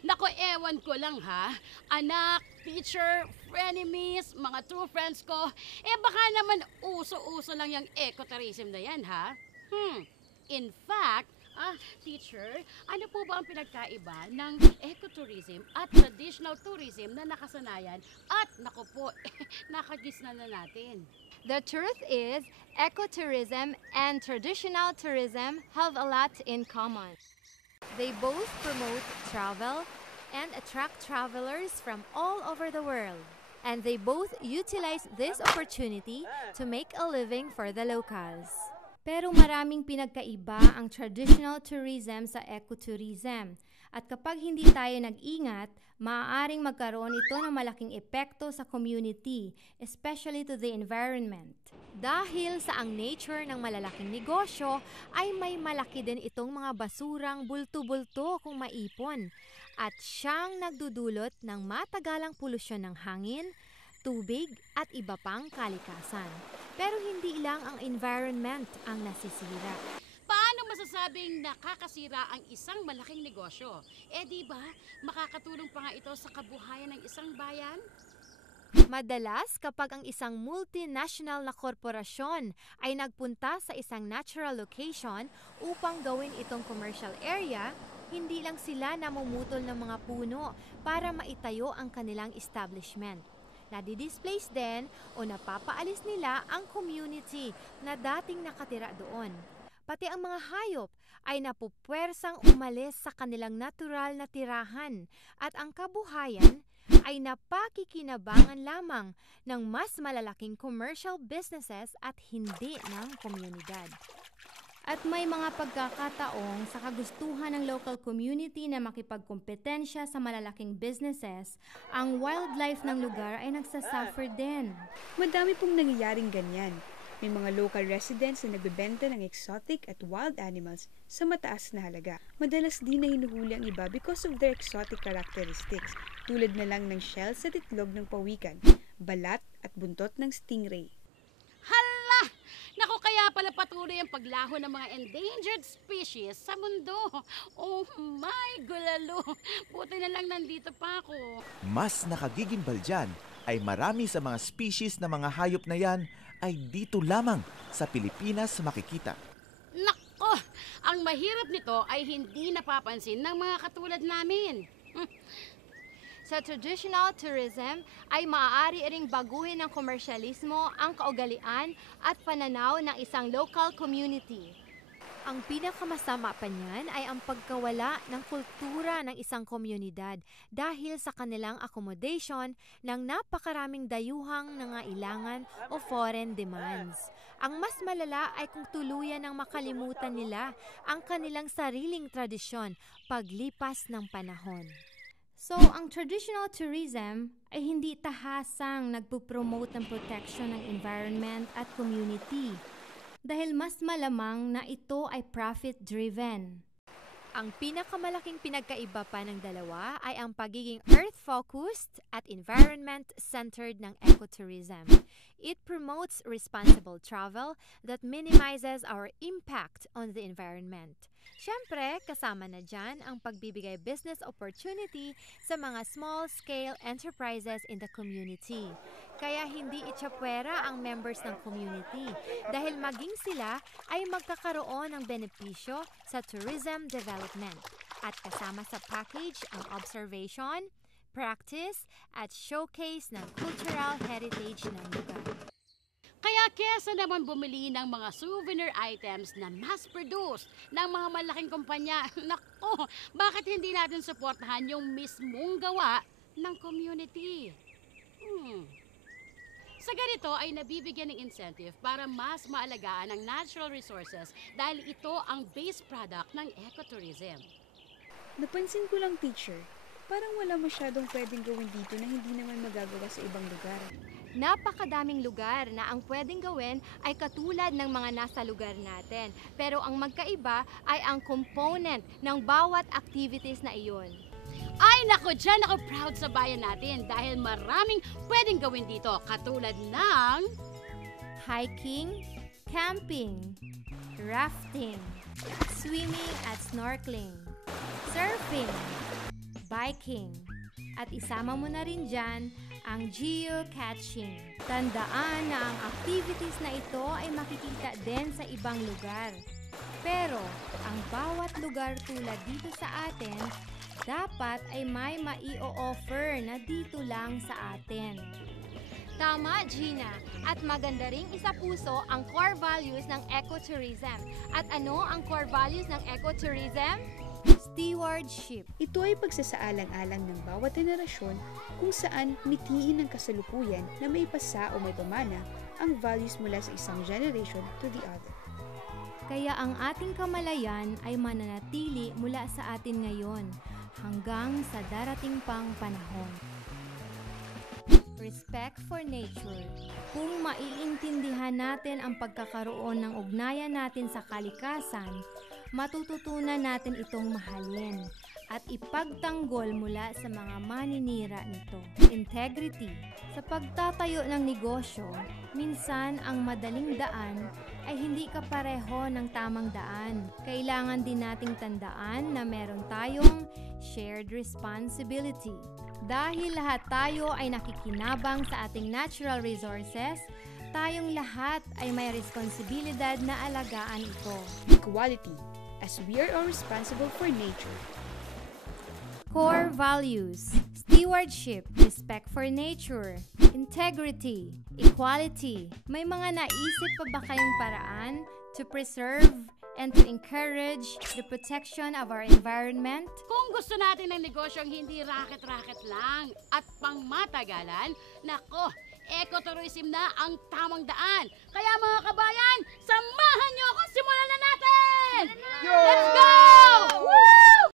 Naku, ewan ko lang ha. Anak, teacher, frenemies, mga true friends ko. Baka naman uso-uso lang yung ecotourism na yan ha. In fact, teacher, ano po ba ang pinagkaiba ng ecotourism at traditional tourism na nakasanayan at naku po, nakagisna na natin? The truth is, ecotourism and traditional tourism have a lot in common. They both promote travel and attract travelers from all over the world. And they both utilize this opportunity to make a living for the locals. Pero maraming pinagkaiba ang traditional tourism sa ecotourism. At kapag hindi tayo nag-ingat, maaaring magkaroon ito ng malaking epekto sa community, especially to the environment. Dahil sa ang nature ng malalaking negosyo, ay may malaki din itong mga basurang bulto-bulto kung maipon. At siyang nagdudulot ng matagalang polusyon ng hangin, tubig at iba pang kalikasan. Pero hindi lang ang environment ang nasisira. Paano masasabing nakakasira ang isang malaking negosyo? Di ba, makakatulong pa nga ito sa kabuhayan ng isang bayan? Madalas, kapag ang isang multinational na korporasyon ay nagpunta sa isang natural location upang gawin itong commercial area, hindi lang sila namumutol ng mga puno para maitayo ang kanilang establishment. Nadi-displace din o napapaalis nila ang community na dating nakatira doon. Pati ang mga hayop ay napupwersang umalis sa kanilang natural na tirahan at ang kabuhayan ay napakikinabangan lamang ng mas malalaking commercial businesses at hindi ng komunidad. At may mga pagkakataong sa kagustuhan ng local community na makipagkompetensya sa malalaking businesses, ang wildlife ng lugar ay nagsasuffer din. Madami pong nangyayaring ganyan. May mga local residents na nagbebenta ng exotic at wild animals sa mataas na halaga. Madalas din na hinuhuli ang iba because of their exotic characteristics, tulad na lang ng shells at itlog ng pawikan, balat at buntot ng stingray. Hala! Naku, kaya pala patuloy ang paglaho ng mga endangered species sa mundo. Oh my gulalo! Buti na lang nandito pa ako. Mas nakagigimbal dyan ay marami sa mga species na mga hayop na yan ay dito lamang sa Pilipinas makikita. Nako! Ang mahirap nito ay hindi napapansin ng mga katulad namin. Sa traditional tourism ay maaari ring baguhin ng komersyalismo ang kaugalian at pananaw ng isang local community. Ang pinakamasama pa niyan ay ang pagkawala ng kultura ng isang komunidad dahil sa kanilang accommodation ng napakaraming dayuhang nangailangan o foreign demands. Ang mas malala ay kung tuluyan ng makalimutan nila ang kanilang sariling tradisyon paglipas ng panahon. So, ang traditional tourism ay hindi tahasang nagpo-promote ng protection ng environment at community dahil mas malamang na ito ay profit-driven. Ang pinakamalaking pinagkaiba pa ng dalawa ay ang pagiging earth-focused at environment-centered ng ecotourism. It promotes responsible travel that minimizes our impact on the environment. Siyempre, kasama na dyan ang pagbibigay business opportunity sa mga small-scale enterprises in the community. Kaya hindi itsapwera ang members ng community dahil maging sila ay magkakaroon ng benepisyo sa tourism development. At kasama sa package ang observation, practice, at showcase ng cultural heritage ng lugar. Kaya kesa naman bumili ng mga souvenir items na mass-produced ng mga malaking kumpanya, nako, bakit hindi natin suportahan yung mismong gawa ng community? Sa ganito ay nabibigyan ng incentive para mas maalagaan ang natural resources dahil ito ang base product ng ecotourism. Napansin ko lang, teacher, parang wala masyadong pwedeng gawin dito na hindi naman magagawa sa ibang lugar. Napakadaming lugar na ang pwedeng gawin ay katulad ng mga nasa lugar natin. Pero ang magkaiba ay ang component ng bawat activities na iyon. Ay nako, dyan ako proud sa bayan natin dahil maraming pwedeng gawin dito katulad ng hiking, camping, rafting, swimming at snorkeling, surfing, biking. At isama mo na rin dyan ang geocaching. Tandaan na ang activities na ito ay makikita din sa ibang lugar. Pero ang bawat lugar tulad dito sa atin, dapat ay may mai-o-offer na dito lang sa atin. Tama, Gina. At maganda ring isapuso ang core values ng ecotourism. At ano ang core values ng ecotourism? Stewardship. Ito ay pagsasaalang-alang ng bawat henerasyon kung saan mitiin ng kasalukuyan na may pasa o may pamana ang values mula sa isang generation to the other. Kaya ang ating kamalayan ay mananatili mula sa atin ngayon hanggang sa darating pang panahon. Respect for nature. Kung maiintindihan natin ang pagkakaroon ng ugnayan natin sa kalikasan, matututunan natin itong mahalin at ipagtanggol mula sa mga maninira nito. Integrity. Sa pagtatayo ng negosyo, minsan ang madaling daan ay hindi kapareho ng tamang daan. Kailangan din nating tandaan na meron tayong shared responsibility. Dahil lahat tayo ay nakikinabang sa ating natural resources, tayong lahat ay may responsibilidad na alagaan ito. Equality, as we are all responsible for nature. Core values: stewardship, respect for nature, integrity, equality. May mga naisip pa ba kayong paraan to preserve and to encourage the protection of our environment? Kung gusto natin ng negosyong hindi raket-raket lang at pangmatagalan, nako, ecotourism na ang tamang daan. Kaya mga kabayan, samahan niyo ako, simulan na natin! Let's go! Woo!